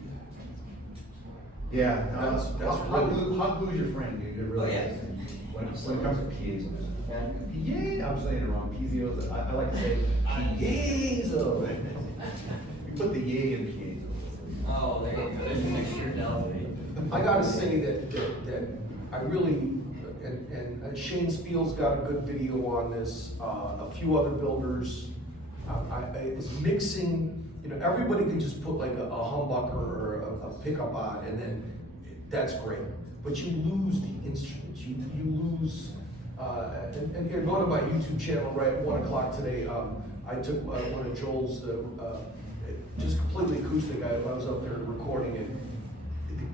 Yeah, That's hot glue is your friend, dude. It really Oh, yeah. is. When it comes to piezos. Yeah. Yeah, I'm saying it wrong. Piezo's, I like to say piezo. We put the yay in piezo. Oh, there you go. There's a mixture now. I gotta say that I really, and Shane Spiel's got a good video on this, a few other builders. It's mixing, you know, everybody can just put like a humbucker or a pickup on, and then that's great. But you lose the instruments, you lose, and you're going to my YouTube channel right at 1 o'clock today. I took one of Joel's, just completely acoustic. I was up there recording it.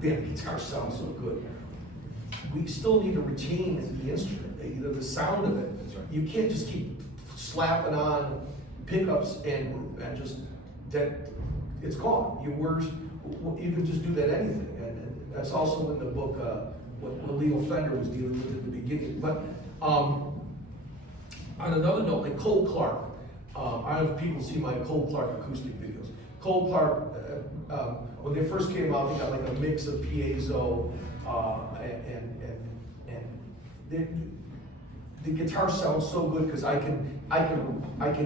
The guitar sounds so good. We still need to retain the instrument, the sound of it. That's right. You can't just keep slapping on pickups and just that it's gone. You can just do that anything, and that's also in the book what Leo Fender was dealing with at the beginning. But on another note, like Cole Clark, I have people see my Cole Clark acoustic videos. Cole Clark, when they first came out, they got like a mix of piezo and the guitar sounds so good because I can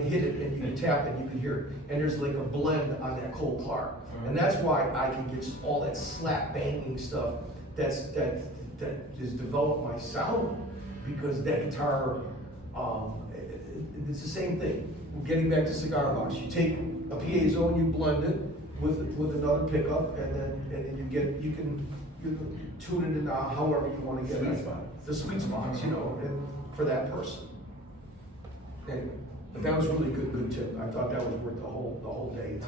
hit it and you can tap it and you can hear it. And there's like a blend on that Cole Clark. And that's why I can get just all that slap banging stuff that has developed my sound, because that guitar, it's the same thing. Getting back to Cigar Box, you take a piezo and you blend it with another pickup, and then you can tune it in however you want to get Sweet it. spot. The sweet spots, you know, and for that person. And But that was really good tip. I thought that was worth the whole day.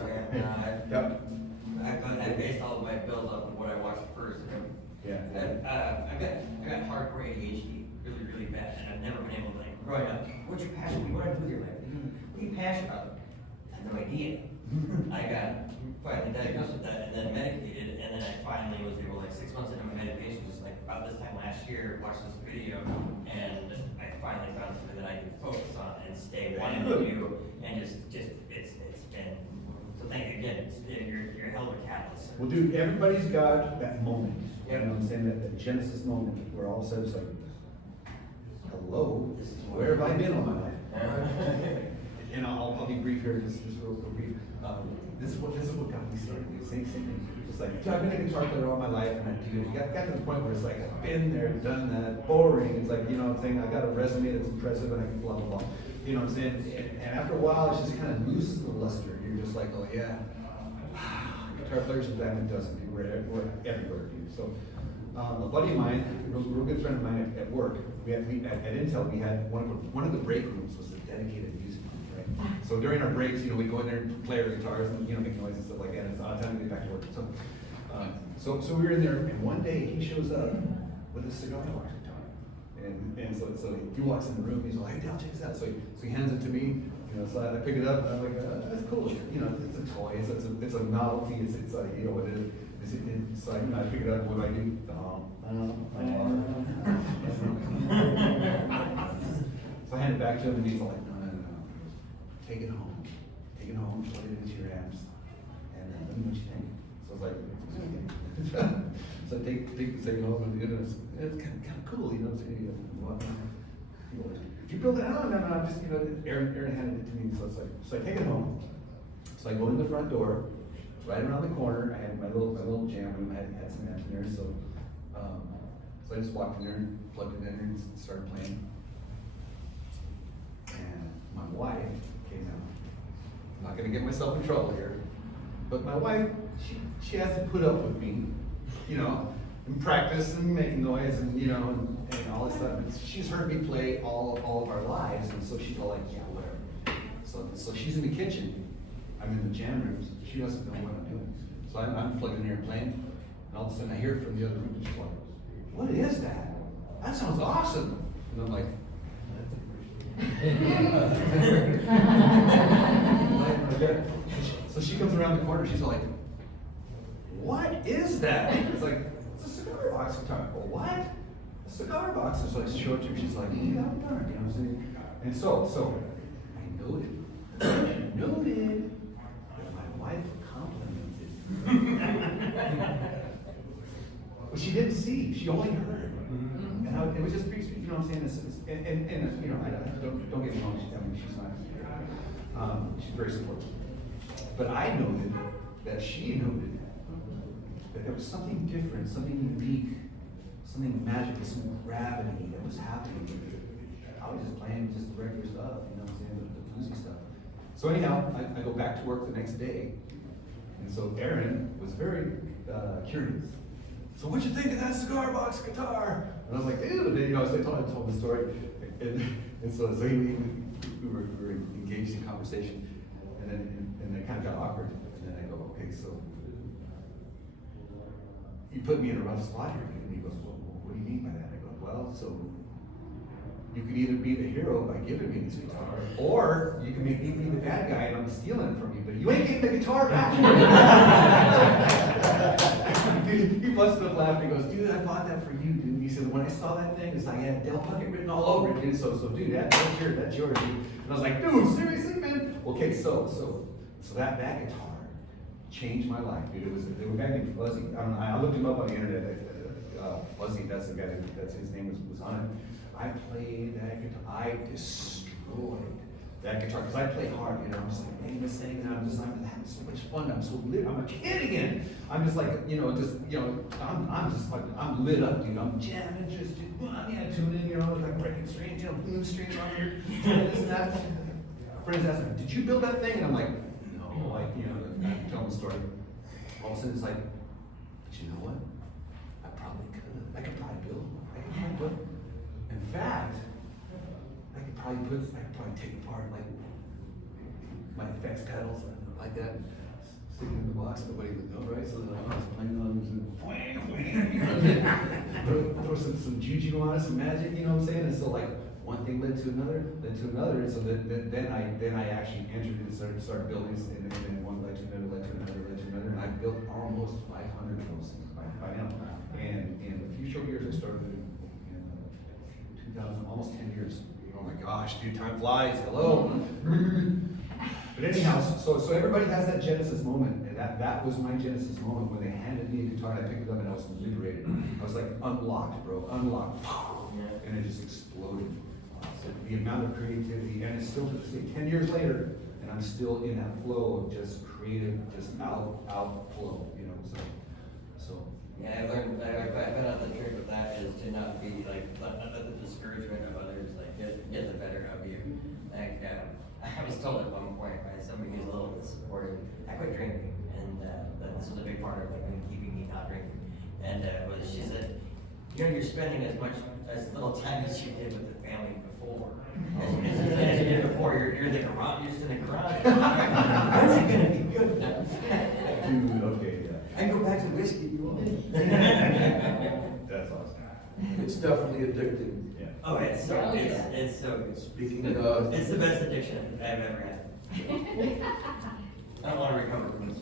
Yep. I based all of my bills off of what I watched first. Yeah. I got hardcore ADHD, really bad, and I've never been able to, like, growing up, what's your passion? What do you want to do with your life? What are you passionate about? I have no idea. I got finally diagnosed with that, and then medicated, and then I finally was able, like, 6 months into my medication, just like about this time last year, watched this video, and I finally found something that I can focus on and stay wanting to do, and it's been, so thank you again, you're a hell of a catalyst. Well, dude, everybody's got that moment, you know what I'm saying, that Genesis moment, where all of a sudden it's like, hello, where have I been all my life? And I'll be brief here, just real brief. This is what got me started. Same thing. It's like, I've been a guitar player all my life, and I got to the point where it's like, I've been there, done that, boring. It's like, you know what I'm saying? I got a resume that's impressive, and I can blah blah blah. You know what I'm saying? And after a while, it just kind of loses the luster. You're just like, oh yeah, guitar players and band doesn't. We're everywhere, dude. So, a buddy of mine, a real good friend of mine at work, at Intel, we had one of the break rooms was a dedicated music room, right? So during our breaks, you know, we go in there and play our guitars and, you know, make noise and stuff like that. And it's on time to get back to work. So we were in there, and one day he shows up with a cigar box guitar, and so he walks in the room. He's like, "Hey, Dale, check this out." So he hands it to me. You know, so I pick it up, and I'm like, "That's cool. You know, it's a toy. It's a novelty. It's like, you know what it is." So I pick it up. What do I do? So I hand it back to him, and he's like, no. Take it home, plug it into your amps, and let me know what you think. So I was like, okay. So I take it home, and it's kind of cool, you know what I'm saying? Did you build it? No, just, you know, Aaron handed it to me, so I take it home. So I go in the front door, right around the corner. I had my little jam room. I had some amps in there, so I just walked in there and plugged it in there and started playing. And my wife came out. I'm not gonna get myself in trouble here, but my wife, she has to put up with me, you know, and practice and making noise and, you know, and all this stuff. And she's heard me play all of our lives, and so she's all like, yeah, whatever. So she's in the kitchen. I'm in the jam rooms. She doesn't know what I'm doing. So I'm plugged in here and playing, and all of a sudden I hear it from the other room. She's like, what is that? That sounds awesome. And I'm like, so she comes around the corner. She's like, what is that? It's like, it's a cigar box guitar. Well, what? A cigar box. So I show it to her. She's like, yeah, you know what I'm saying? And so I noted that my wife complimented. But she didn't see. She only heard. And it was just pretty, you know what I'm saying? And you know, don't get me wrong. She's not. She's very supportive. But I noted that she noted that there was something different, something unique, something magical, some gravity that was happening. I was just playing just the regular stuff, you know what I'm saying, the bluesy stuff. So anyhow, I go back to work the next day, and so Aaron was very curious. So what'd you think of that cigar box guitar? And I was like, dude, and, you know, so I told the story, and so we were engaged in conversation, and then it kind of got awkward, and then I go, okay, so you put me in a rough spot here, and he goes, well, what do you mean by that? I go, well, so you can either be the hero by giving me this guitar, or you can make me be the bad guy and I'm stealing it from you, but you ain't getting the guitar back. Dude, he busted up laughing. He goes, dude, I bought that for you, dude. He said, when I saw that thing, it's like, I had Del Puckett written all over it, dude. So dude, that's yours, dude. And I was like, dude, seriously, man? Okay, so that guitar changed my life, dude. It was a guy named Fuzzy. I looked him up on the internet. Fuzzy, that's the guy that's his name was on it. I played that guitar. I destroyed that guitar because I play hard, you know. I'm just like playing this thing, and I'm having so much fun. I'm so lit. I'm a kid again. I'm just like, you know, I'm just like, I'm lit up, dude. I'm jamming, just tuning, you know, like breaking strings, you know, blues strings on here, this and that. Friends ask me, did you build that thing? And I'm like, no, like, you know, I'm telling the story. All of a sudden, it's like, but you know what? I probably could. I could probably build one. In fact, I could probably take apart like my effects pedals and like that, stick it in the box, nobody would know, right? So then I was playing on them, throw some juju on it, some magic, you know what I'm saying? And so like, one thing led to another, and so then I actually entered and started building, and then one led to another, and I built almost 500 of those things by now. And in a few short years, I started in 2000, almost 10 years. Oh my gosh, dude, time flies, hello. But anyhow, so everybody has that Genesis moment, and that was my Genesis moment when they handed me a guitar and I picked it up and I was liberated. I was like unlocked, bro, unlocked. And it just exploded. So the amount of creativity, and it's still to this day, 10 years later, and I'm still in that flow of just creative, just outflow, you know, so. Yeah, I learned, I found out the trick with that is to not be like, let the discouragement of others like get the better of you. Like, I was told at one point by somebody who's a little supportive, I quit drinking, and this was a big part of like keeping me not drinking. And she said, you know, you're spending as little time as you did with the family before. As you did before, you're in the garage, you're just in the garage. When's it gonna be good enough? Dude, okay, yeah. I go back to whiskey. That's awesome. It's definitely addicting. Yeah. Oh, it's so, Oh, yeah. it's so good. Speaking of, It's the best addiction I've ever had. I don't wanna recover from this.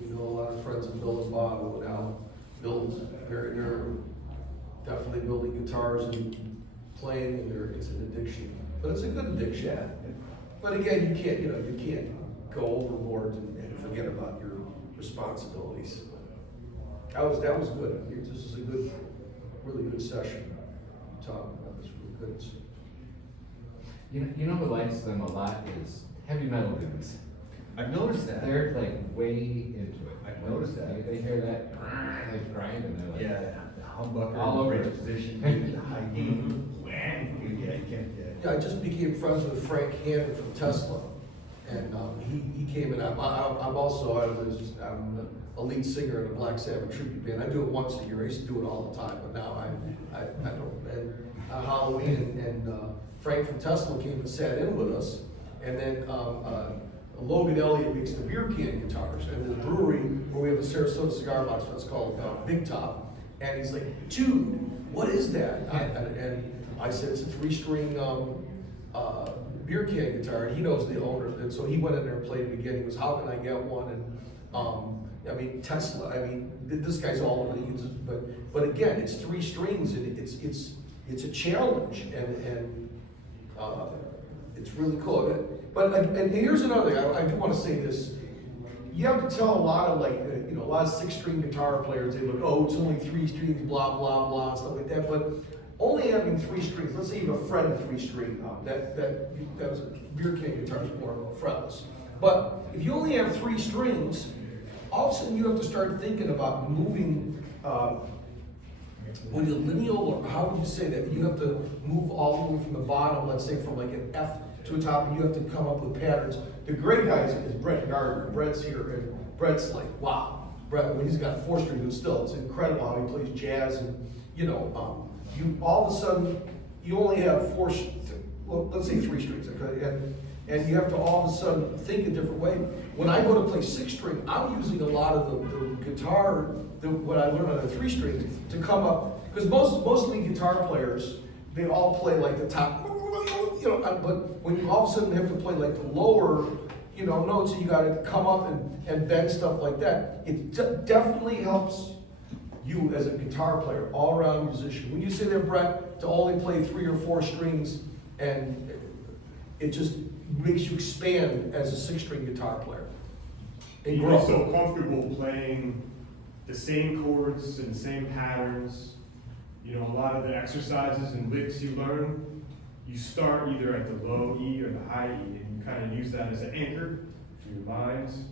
you know, a lot of friends of Bill and Bob who now build, they're definitely building guitars and playing, and it's an addiction. But it's a good addiction. Yeah. But again, you can't go overboard and forget about your responsibilities. That was good. This is a really good session. Tom, that was really good. You know who likes them a lot is heavy metal dudes. I've noticed that. They're like way into it. I've noticed that. They hear that, like grind, and they're like, Yeah, the humbucker, all over great it. position, dude, the high gain, wham, dude, yeah, you can't, Yeah, I just became friends with Frank Hannon from Tesla, and he came in. I'm also I'm a lead singer in a Black Sabbath tribute band. I do it once a year. I used to do it all the time, but now I don't. And Halloween and Frank from Tesla came and sat in with us, and then Logan Elliott makes the beer can guitars, and this brewery where we have a Sarasota cigar box that's called Big Top, and he's like, dude, what is that? And I said, it's a 3-string beer can guitar, and he knows the owner, and so he went in there and played it again. He goes, how can I get one? And I mean, Tesla, I mean, this guy's all over the uses, but again, it's 3 strings, and it's a challenge, and it's really cool. But and here's another thing, I do want to say this. You have to tell a lot of a lot of 6-string guitar players, they look, oh, it's only 3 strings, blah, blah, blah, stuff like that, but only having 3 strings, let's say you have a fret 3-string, that was a beer can guitar is more fretless. But if you only have 3 strings, all of a sudden you have to start thinking about moving, with a lineal, or how would you say that? You have to move all the way from the bottom, let's say from like an F to a top, and you have to come up with patterns. The great guy is Brett Gardner. Brett's here, and Brett's like, wow. Brett, when he's got 4 strings, but still, it's incredible how he plays jazz, and you all of a sudden, you only have let's say 3 strings, okay? And you have to all of a sudden think a different way. When I go to play 6-string, I'm using a lot of the guitar, what I learned on the 3 strings, to come up, because mostly guitar players, they all play like the top, but when you all of a sudden have to play like the lower, notes, you got to come up and bend stuff like that. It definitely helps you as a guitar player, all-around musician. When you say there, Brett, to only play 3 or 4 strings, and it just makes you expand as a 6-string guitar player. And You grow. get so comfortable playing the same chords and the same patterns. A lot of the exercises and licks you learn, you start either at the low E or the high E, and you kind of use that as an anchor for your lines.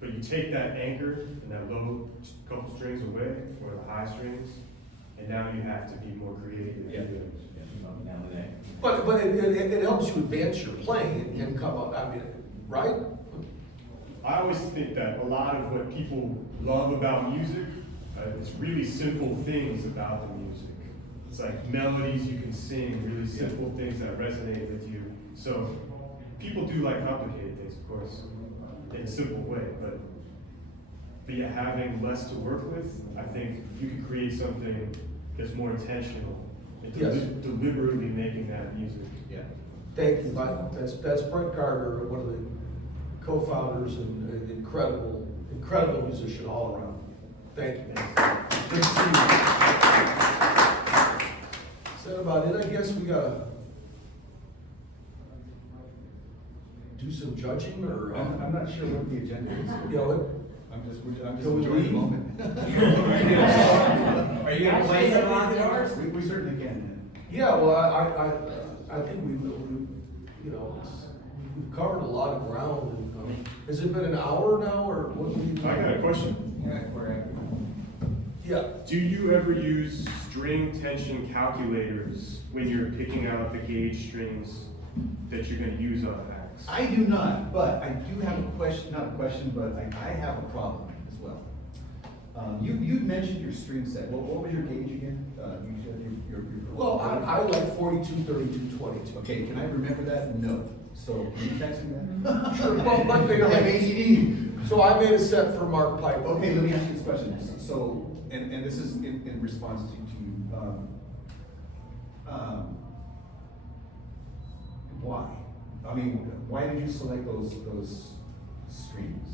But you take that anchor and that low couple strings away for the high strings, and now you have to be more creative. Yeah. But it helps you advance your playing and come up, right? I always think that a lot of what people love about music, it's really simple things about the music. It's like melodies you can sing, really simple things that resonate with you. So people do like complicated things, of course, in a simple way, but yeah, having less to work with, I think you can create something that's more intentional and Yes. deliberately making that music. Yeah. Thank you, Mike. That's Brent Carter, one of the co-founders and an incredible musician all around. Thank you. Good to see you. Is that about it? I guess we gotta do some judging or, I'm not sure what the agenda is. you know, I'm just Can we enjoying the leave? moment. Are you gonna play some rock guitars? We certainly can. yeah, well, I think we, you know, we've covered a lot of ground. And, has it been an hour now or what do you? I got a question. Yeah. Do you ever use string tension calculators when you're picking out the gauge strings that you're gonna use on axe? I do not, but I do have a question, not a question, but I have a problem as well. You mentioned your string set. What was your gauge again? You said your. Well, I like 42, 32, 22. Okay, can I remember that? No. So can you text me that? Sure, well, but they I have ACD. So I made a set for Mark Piper. Okay, let me ask you this question. So, and this is in response to why? I mean, why did you select those strings?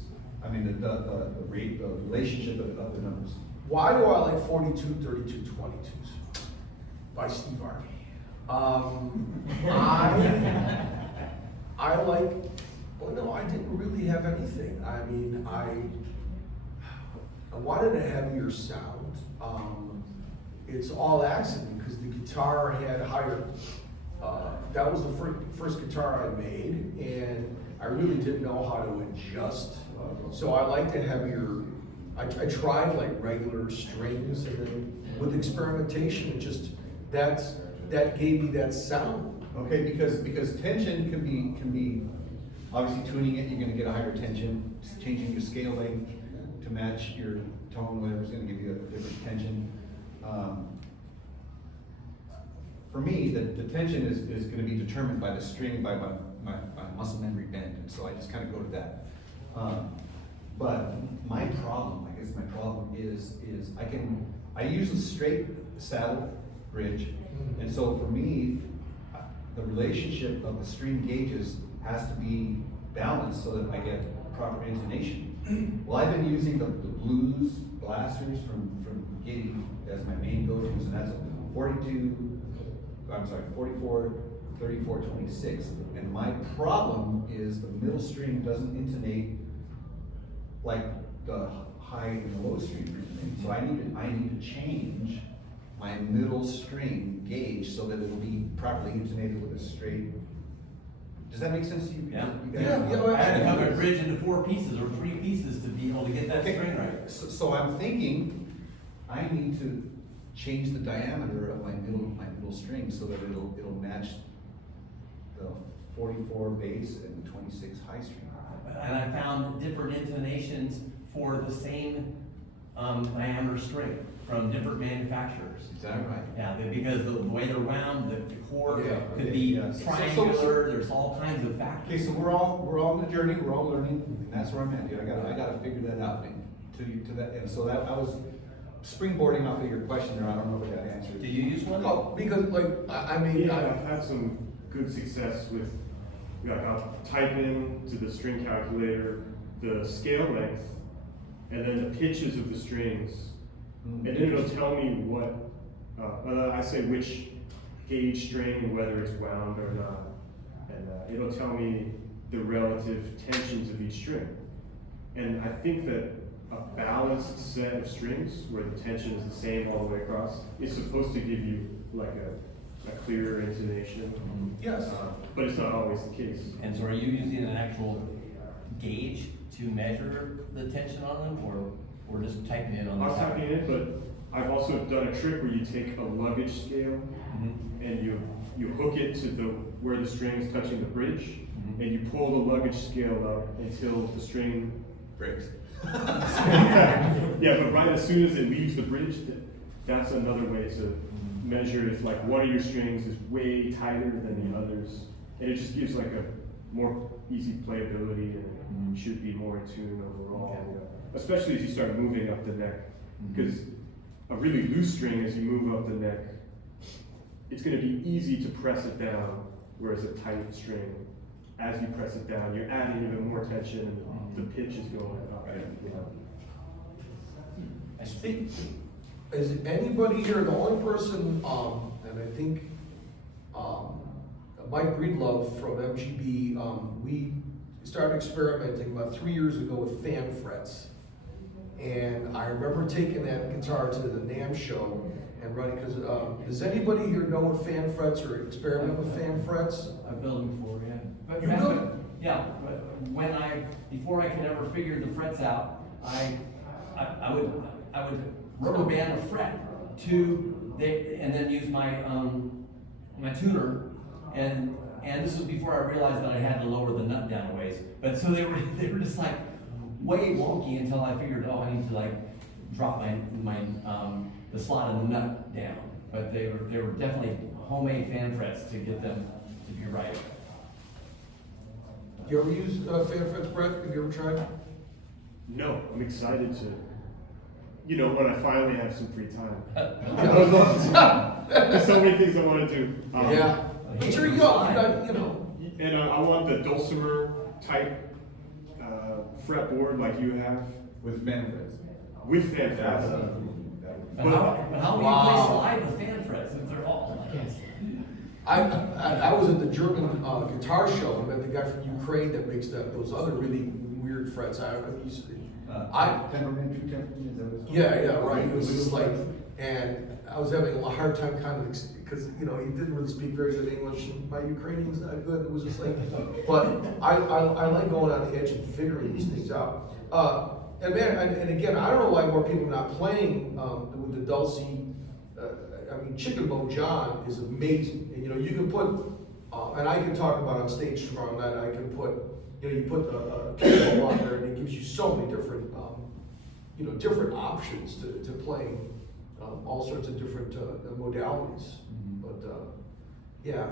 I mean, the relationship of the numbers. Why do I like 42, 32, 22s? By Steve Arvey. I like, well, no, I didn't really have anything. I mean, I wanted a heavier sound. It's all accident because the guitar had higher, that was the first guitar I made, and I really didn't know how to adjust. So I liked a heavier, I tried like regular strings, and then with experimentation, it just, that gave me that sound. Okay, because tension can be obviously tuning it, you're gonna get a higher tension, changing your scale length to match your tone, whatever's gonna give you a different tension. For me, the tension is gonna be determined by the string, by my muscle memory bend, and so I just kinda go to that. But my problem, I guess my problem is I use a straight saddle bridge, and so for me, the relationship of the string gauges has to be balanced so that I get proper intonation. Well, I've been using the blues blasters from Giddy as my main go-tos, and that's 44, 34, 26. And my problem is the middle string doesn't intonate like the high and the low string. So I need to change my middle string gauge so that it'll be properly intonated with a straight. Does that make sense to you? Yeah. You guys? Yeah, I had to cut a bridge into 4 pieces or 3 pieces to be able to get that Okay. string right. So I'm thinking I need to change the diameter of my middle string so that it'll match the 44 bass and the 26 high string. And I found different intonations for the same diameter string from different manufacturers. Is that right? Yeah, because the way they're wound, the chord Yeah, could okay, be yeah. triangular, there's all kinds of Okay, factors. so we're all on the journey, we're all learning, and that's where I'm at. Dude. I gotta figure that out. To that, and so that I was springboarding off of your question there. I don't know if I got answered. Do you use one? No, because like, I mean, Yeah, I've had some good success with, like, I'll type in to the string calculator the scale length and then the pitches of the strings. And then it'll tell me what, I say which gauge string and whether it's wound or not. And it'll tell me the relative tensions of each string. And I think that a balanced set of strings where the tension is the same all the way across is supposed to give you like a clearer intonation. yes. But it's not always the case. And so are you using an actual gauge to measure the tension on them, or just typing it on the I was side? typing in, but I've also done a trick where you take a luggage scale and you hook it to where the string is touching the bridge, and you pull the luggage scale up until the string Breaks. yeah, but right as soon as it leaves the bridge, that's another way to measure if like one of your strings is way tighter than the others, and it just gives like a more easy playability and should be more in tune overall. Especially as you start moving up the neck, because a really loose string, as you move up the neck, it's going to be easy to press it down, whereas a tight string, as you press it down, you're adding even more tension and the pitch is going up. I think, Is anybody here, the only person, and I think, Mike Breedlove from MGB, we started experimenting about 3 years ago with fan frets. And I remember taking that guitar to the NAMM show and running, because, does anybody here know what fan frets or experiment with fan frets? I've built them before, yeah. But You built it? Yeah, but before I could ever figure the frets out, I would rubber band a fret and then use my my tuner, and this was before I realized that I had to lower the nut down a ways. But so they were just like way wonky until I figured, I need to like drop my the slot in the nut down. But they were definitely homemade fan frets to get them to be right. You ever use fan frets, Brett? Have you ever tried? No, I'm excited to, when I finally have some free time. There's so many things I want to do. Yeah, but you're young, you got, And I want the dulcimer type fretboard like you have. With fan frets. With fan frets. But how do you play slide with fan frets if they're all? I was at the German guitar show, and met the guy from Ukraine that makes those other really weird frets. I don't know if you see. Temperament, true temperament, is that what it's called? Yeah, right. It was just like, and I was having a hard time kind of, because, he didn't really speak very good English, and my Ukrainian's not good. It was just like, but I like going on the edge and figuring these things out. And man, and again, I don't know why more people are not playing with the Dulcie. Chicken Bone John is amazing. And, you can put, and I can talk about on stage tomorrow night, I can put, you put a cable on there, and it gives you so many different, different options to playing all sorts of different modalities. But yeah,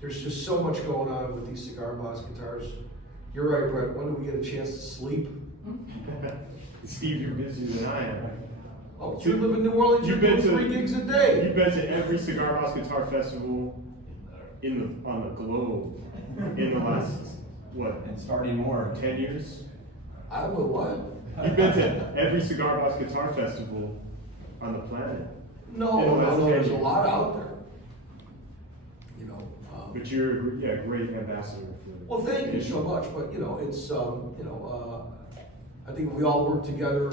there's just so much going on with these Cigar Boss guitars. You're right, Brett. When do we get a chance to sleep? Steve, you're busier than I am. Oh, you live in New Orleans. You've been 3 gigs a day. You've been to every Cigar Boss Guitar Festival on the globe in the last, And starting more. 10 years? I don't know what. You've been to every Cigar Boss Guitar Festival on the planet. No, there's a lot out there. But you're a great ambassador for. Well, thank you so much, but it's I think we all work together.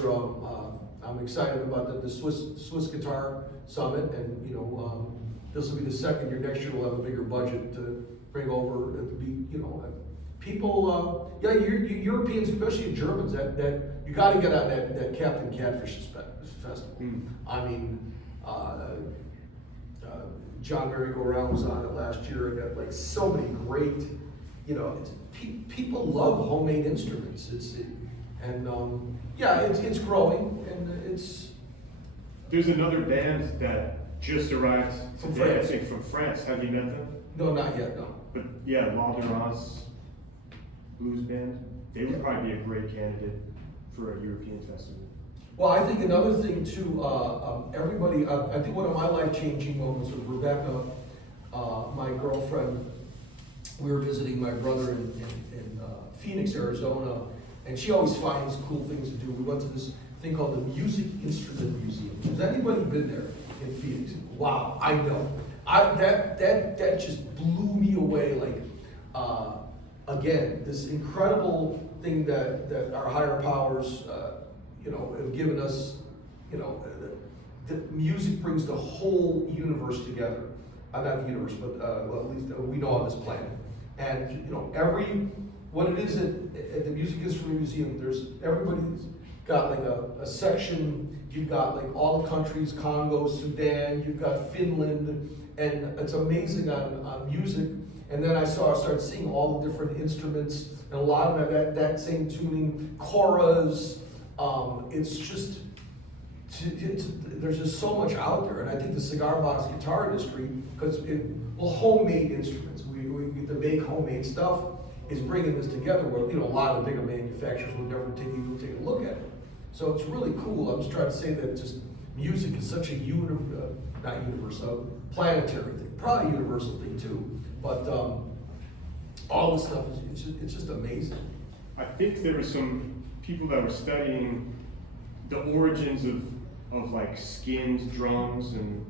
I'm excited about the Swiss Guitar Summit, and this will be the second year. Next year we'll have a bigger budget to bring over and be people. Europeans, especially Germans, that you got to get on that Captain Catfish festival. I mean, John Merry-Go-Round was on it last year, and got like so many great, people love homemade instruments. It's growing, and it's. There's another band that just arrived From today, France. I think, from France. Have you met them? No, not yet, no. But yeah, La de Ras blues band. They would probably be a great candidate for a European festival. Well, I think another thing too, everybody, I think one of my life-changing moments was Rebecca, my girlfriend. We were visiting my brother in Phoenix, Arizona, and she always finds cool things to do. We went to this thing called the Music Instrument Museum. Has anybody been there in Phoenix? Wow, I know. That just blew me away. Like, again, this incredible thing that our higher powers, have given us. The music brings the whole universe together. Not the universe, but at least we know on this planet. And what it is at the Music Instrument Museum, everybody's got like a section. You've got like all the countries, Congo, Sudan, you've got Finland, and it's amazing on music. And then I started seeing all the different instruments, and a lot of them have that same tuning, choras. It's there's just so much out there, and I think the cigar box guitar industry, because homemade instruments, we get to make homemade stuff, is bringing this together where, a lot of bigger manufacturers would never take a look at it. So it's really cool. I'm just trying to say that just music is such a planetary thing, probably a universal thing too, but all this stuff, it's just amazing. I think there were some people that were studying the origins of like skinned drums and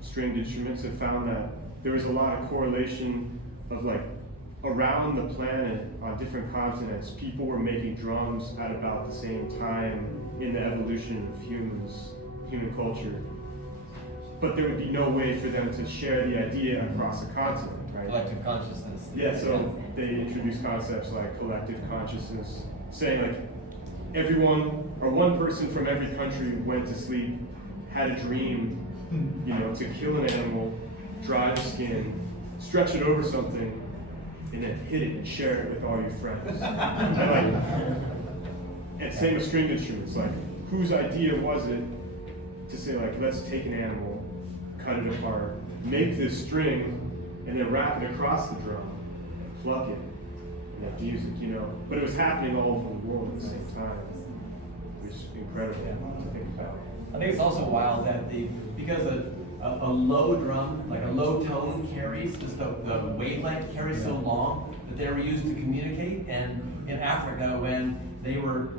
stringed instruments, and found that there was a lot of correlation of like around the planet on different continents, people were making drums at about the same time in the evolution of human culture. But there would be no way for them to share the idea across a continent, right? Collective consciousness. Yeah, so they introduced concepts like collective consciousness, saying like everyone or one person from every country went to sleep, had a dream, to kill an animal, dry the skin, stretch it over something, and then hit it and share it with all your friends. And same with stringed instruments, like whose idea was it to say like, let's take an animal, cut it apart, make this string, and then wrap it across the drum, and pluck it, and have music, But it was happening all over the world at the same time, which is incredible to think about. I think it's also wild that because a low drum, like a low tone carries, the wavelength carries so long that they were used to communicate. And in Africa, when they were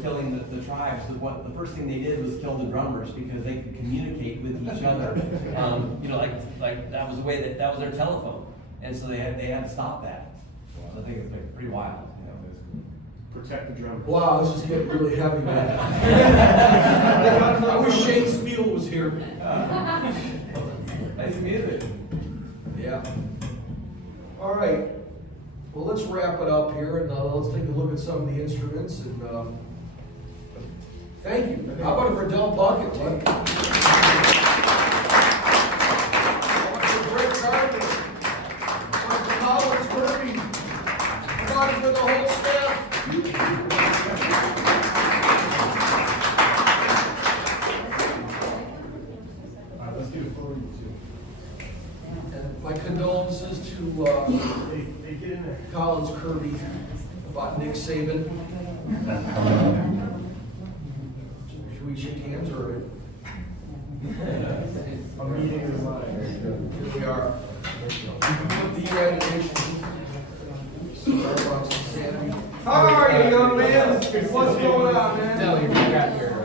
killing the tribes, the first thing they did was kill the drummers because they could communicate with each other. Like that was the way that was their telephone, and so they had to stop that. So I think it's pretty wild. Protect the drum. Wow, this is getting really heavy, man. I wish Shane Spiel was here. Nice music. Yeah. All right. Well, let's wrap it up here, and let's take a look at some of the instruments. And thank you. How about for Del Puckett? Great Gardner. For Collins Arvey. How about for the whole staff? Let's get a photo too. And my condolences to Hey, get in there. Collins Kirby about Nick Saban. Should we shake hands or? A meeting is live. Here we are. Congratulations. Starbucks and Sandy. How are you, young man? What's going on, man? Tell you, we got here.